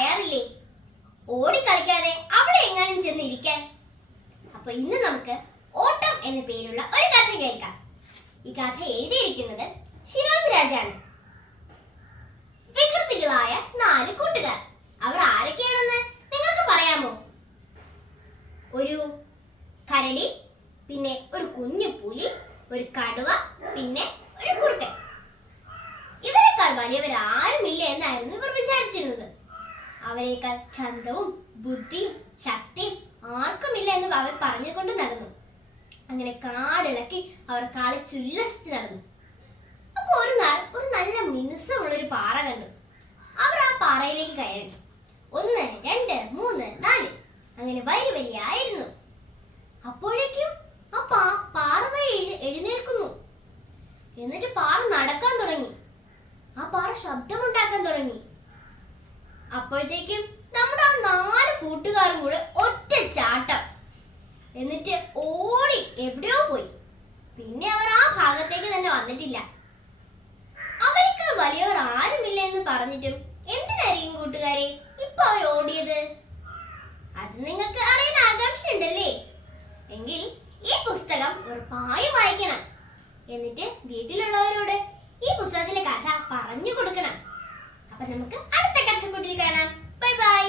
പറയാറില്ലേ? ഓടിക്കളിക്കാതെ അവിടെ എങ്ങാനും ചെന്ന് ഇരിക്കാൻ. അപ്പൊ ഇന്ന് നമുക്ക് ഓട്ടം എന്ന പേരുള്ള ഒരു കഥ കേൾക്കാം. ഈ കഥ എഴുതിയിരിക്കുന്നത് ശിരോജ് രാജാണ്. വികൃതികളായ നാല് കൂട്ടുകാർ. അവർ ആരൊക്കെയാണെന്ന് നിങ്ങൾക്ക് പറയാമോ? ഒരു കരടി പിന്നെ ഒരു കുഞ്ഞു പുലി ഒരു കടുവ പിന്നെ ഒരു കുറുക്കൻ. ഇവരെക്കാൾ വലിയവരാരുമില്ല എന്നായിരുന്നു ഇവർ വിചാരിച്ചത്. അവരെക്കാൾ ചന്തവും ബുദ്ധിയും ശക്തിയും ആർക്കുമില്ല എന്ന് അവർ പറഞ്ഞുകൊണ്ട് നടന്നു. അങ്ങനെ കാടിളക്കി അവർ കളിച്ചുല്ലസിച്ച് നടന്നു. അപ്പൊ ഒരു നാൾ ഒരു നല്ല മിനുസമുള്ള ഒരു പാറ കണ്ടു. അവർ ആ പാറയിലേക്ക് കയറി. ഒന്ന് രണ്ട് മൂന്ന് നാല്. അങ്ങനെ വലിയ വരിയായിരുന്നു അപ്പോഴേക്കും ആ പാറ എഴുന്നേൽക്കുന്നു. എന്നിട്ട് പാറ നടക്കാൻ തുടങ്ങി. ആ പാറ ശബ്ദമുണ്ടാക്കാൻ തുടങ്ങി. അപ്പോഴത്തേക്കും നമ്മുടെ ആ നാല് കൂട്ടുകാരും കൂടെ ഒറ്റ ചാട്ടം. എന്നിട്ട് ഓടി എവിടെയോ പോയി. പിന്നെ അവർ ആ ഭാഗത്തേക്ക് തന്നെ വന്നിട്ടില്ല. അവരെക്കാൾ വലിയവർ ആരുമില്ല എന്ന് പറഞ്ഞിട്ടും എന്തിനായിരിക്കും കൂട്ടുകാരെ ഇപ്പൊ അവർ ഓടിയത്? അത് നിങ്ങൾക്ക് അറിയാൻ ആകാംക്ഷ ഉണ്ടല്ലേ എങ്കിൽ ഈ പുസ്തകം ഉറപ്പായും വായിക്കണം. എന്നിട്ട് വീട്ടിലുള്ളവരോട് ഈ പുസ്തകത്തിലെ കഥ പറഞ്ഞു കൊടുക്കണം അപ്പൊ നമുക്ക് അടുത്ത കഥക്കുട്ടിൽ കാണാം. Bye bye.